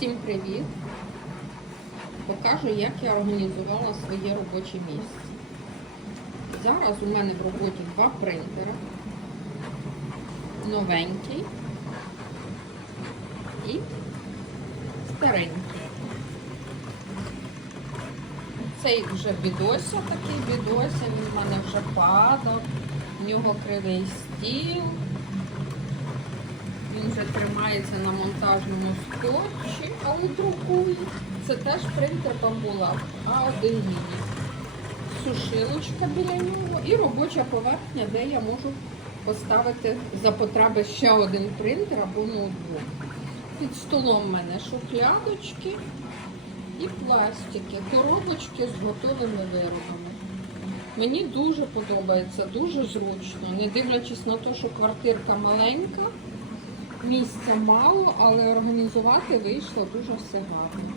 Всім привіт! Покажу, як я організувала своє робоче місце. Зараз у мене в роботі два принтера. Новенький і старенький. Цей вже бідося такий бідося, він в мене вже падав, в нього кривий стіл. Вже тримається на монтажному скотчі, але друкує. Це теж принтер бамбула, а один міні. Сушилочка біля нього і робоча поверхня, де я можу поставити за потреби ще один принтер або ноутбук. Під столом в мене шухлядочки і пластики, коробочки з готовими виробами. Мені дуже подобається, дуже зручно, не дивлячись на те, що квартирка маленька. Місця мало, але організувати вийшло дуже все гарно.